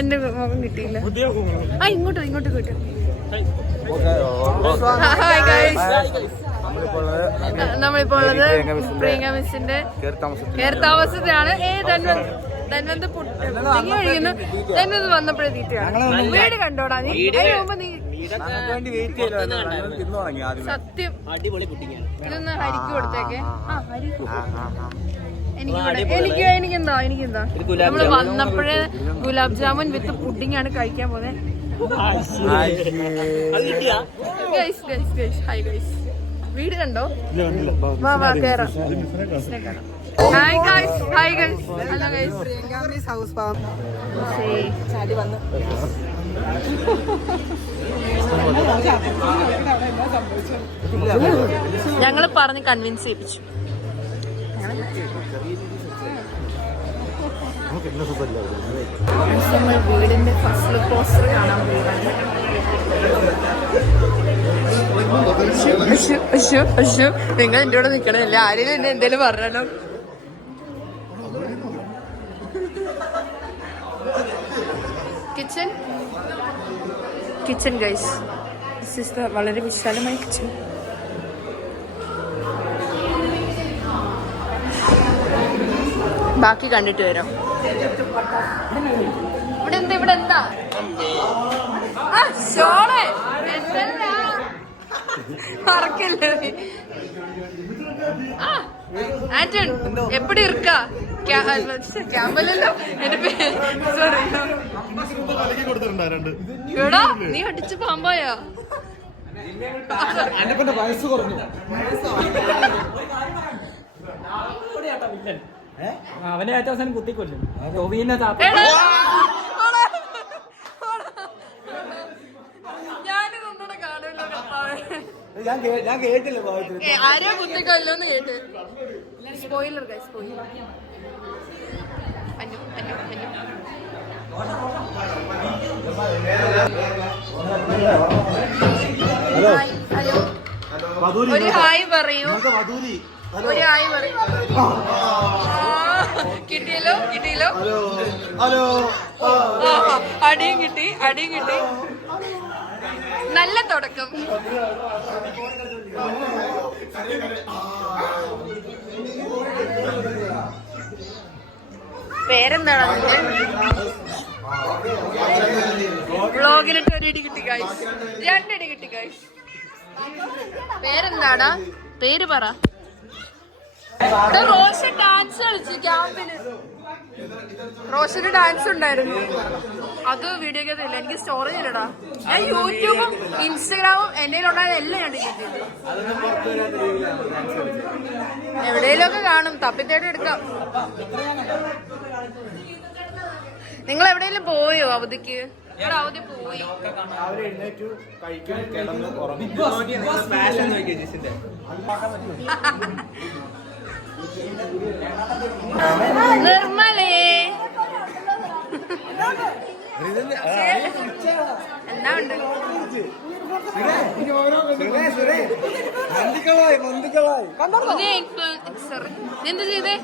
എന്റെ മുഖം കിട്ടിയില്ല. ആ ഇങ്ങോട്ടോ കിട്ടും. ഹായ് ഗൈസ്, നമ്മളിപ്പോ ഉള്ളത് പ്രിയങ്ക മിസ്സിന്റെ കയറി താമസത്തിലാണ്. ധന്വന്ത് പുട്ടിങ്ങി കഴിയുന്നു. ധന്വന്ത് വന്നപ്പോഴേ തീറ്റയാണ്. വീട് കണ്ടോടാ നീ? അതിന് മുമ്പ് നീ സത്യം ഇതൊന്ന് ഹരിക്ക് കൊടുത്തേക്കെ. ആ ഹരിക്ക് എനിക്കെന്താ നമ്മള് വന്നപ്പോഴേ ഗുലാബ് ജാമുൻ വിത്ത് പുഡിംഗ് ആണ് കഴിക്കാൻ പോകുന്നത്. വീട് കണ്ടോ? വാ കേറാം. Hi guys, hello guys. House farm ചാടി വന്നു. ഞങ്ങള് പറഞ്ഞ് കൺവിൻസ് ചെയ്യിപ്പിച്ചു. നമ്മൾ വീടിന്റെ ഫസ്റ്റ് പോസ്റ്റർ കാണാൻ പോവുകയാണ്. നിങ്ങൾ എന്റെ കൂടെ നിക്കണല്ലേ? ആരെങ്കിലും എന്നെ എന്തേലും പറഞ്ഞോ? കിച്ചൺ ഗൈസ്, വളരെ വിശാലമായ കിച്ചൺ. ബാക്കി കണ്ടിട്ട് വരാം. ഇവിടെ എന്താ ഷോളെ മറക്കല്ലേ? ആന്റൺ എപ്പടി ഇരിക്കാ? ക്യാമ്പല്ലോ എന്റെ പേര്. സോറി എടാ, നീ അടിച്ച് പാമ്പായാ? വയസ്സ് കുറഞ്ഞു. അവനെ ഏറ്റവും അവസാനം കുത്തിക്കൊല്ലും. ഞാനിതൊന്നും കാണുമല്ലോ. ഞാൻ കേട്ടില്ല. ആരോ കുത്തിക്കൊല്ലോന്ന് കേട്ട്. Spoiler guys, spoiler. ഒരു ഹായ് പറയൂ. ഒരു ഹായ് പറയൂ. കിട്ടിയല്ലോ. അടിയും കിട്ടി. നല്ല തുടക്കം. പേരെന്താണ്? വ്ളോഗിലിട്ട് ഒരു ഇടി കിട്ടി ഗൈസ്, 2 ഇടി കിട്ടി ഗൈസ്. പേരെന്താടാ? പേര് പറ. റോഷൻ ഡാൻസ് കളിച്ചു ക്യാമ്പില്. റോഷന് ഡാൻസ് ഉണ്ടായിരുന്നു. അത് വീഡിയോക്ക് ഇല്ല, എനിക്ക് സ്റ്റോറേജ് ഇല്ലടാ. ഞാൻ യൂട്യൂബും ഇൻസ്റ്റഗ്രാമും എന്റെ ഉണ്ടായത് എല്ലാം ഞാൻ ഡിലീറ്റ് ചെയ്തു. എവിടെയെങ്കിലും ഒക്കെ കാണും, തപ്പിത്തേടി എടുക്കാം. നിങ്ങൾ എവിടെയെങ്കിലും പോയോ അവധിക്ക്? അവധി പോയി. നിർമ്മലേ എന്നാ ഉണ്ട്? എന്ത് ചെയ്തേ?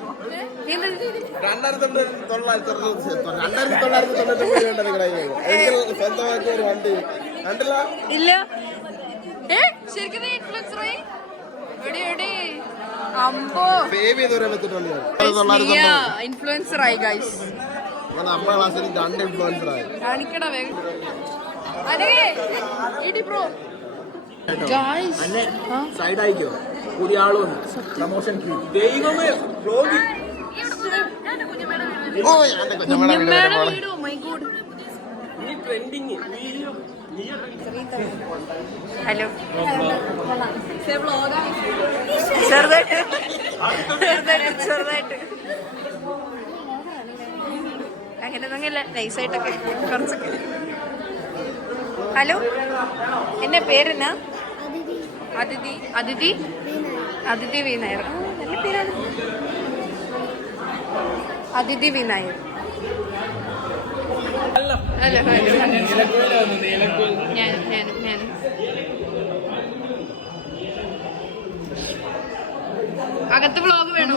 ഇല്ല. ശരിക്കും ഇൻഫ്ലുവൻസറായി? അമ്പോ ഇൻഫ്ലുവൻസറായി ഗൈസ്. കാണിക്കടാ വേഗം. സൈഡായിക്കോ പുതിയ ആളും പ്രമോഷൻ ദൈവമേ. ഹലോ, ചെറുതായിട്ട് അങ്ങനെ നൈസായിട്ടൊക്കെ കുറച്ചൊക്കെ. ഹലോ, എന്റെ പേരെന്നാ? അതിഥി വി നായർ. നല്ല പേരാണ്, അതിഥി വി നായർ. ഹലോ ഞാൻ അകത്ത് വ്ലോഗ് വേണോ?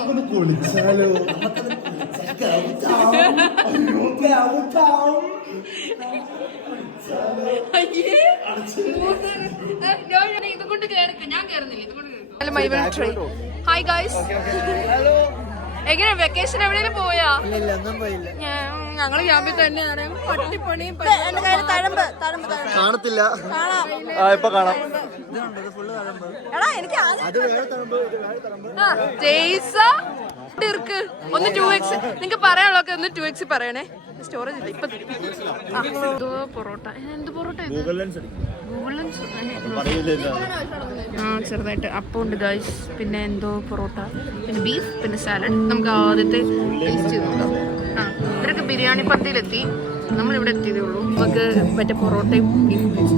ഇതുകൊണ്ട് കേറിക്കും, ഞാൻ കേറുന്നില്ല, ഇതുകൊണ്ട്. ഹായ് ഗൈസ്, എങ്ങനെ വെക്കേഷൻ എവിടെയും പോയാ? ഞങ്ങള് ക്യാമ്പിൽ തന്നെയാണ്. പട്ടിപ്പണി കാണത്തില്ല. ഇപ്പൊ കാണാം. ഒന്ന് 2x നിങ്ങക്ക് പറയാനുള്ളതൊക്കെ ഒന്ന് 2x പറയണേ. സ്റ്റോറേജ് ഇല്ല ഇപ്പൊ. എന്തോ പൊറോട്ട, എന്ത് പൊറോട്ട ഇത്? Google lens. ചെറുതായിട്ട് അപ്പം ഉണ്ട് ഗൈസ്, പിന്നെ എന്തോ പൊറോട്ട, പിന്നെ ബീഫ്, പിന്നെ സാലഡ്. നമുക്ക് ആദ്യത്തെ ടേസ്റ്റ് ചെയ്ത് നോക്കാം. ഇവരൊക്കെ ബിരിയാണി പന്തിയിലെത്തി, നമ്മളിവിടെ എത്തിയതേ ഉള്ളൂ. നമുക്ക് മറ്റേ പൊറോട്ടയും ബീഫും കഴിച്ചു.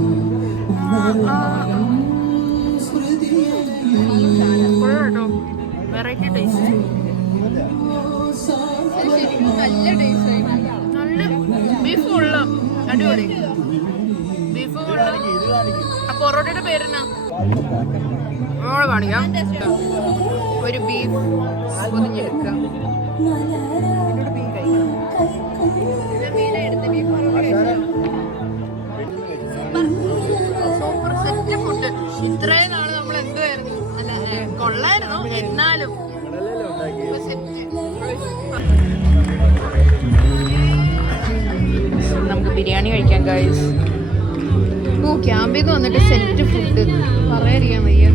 കേട്ടോ, വെറൈറ്റി ടേസ്റ്റ്, നല്ല ടേസ്റ്റ്, നല്ല ബീഫ് ഉള്ള അടിപൊളി ബീഫ് ഉള്ള. ആ പൊറോട്ടയുടെ പേരെന്നാ നമ്മളെ കാണിക്കാം. ഒരു ബീഫ് പൊതിഞ്ഞെടുക്കാം. Super set food. ഇത്രയും നാള് നമ്മൾ എന്തുവായിരുന്നു, അല്ല കൊള്ളായിരുന്നു, എന്നാലും നമുക്ക് ബിരിയാണി കഴിക്കാം ഗൈസ്. ക്യാമ്പിൽ നിന്ന് വന്നിട്ട് സെറ്റ് ഫുഡ് പറയാതിരിക്കാൻ വയ്യ.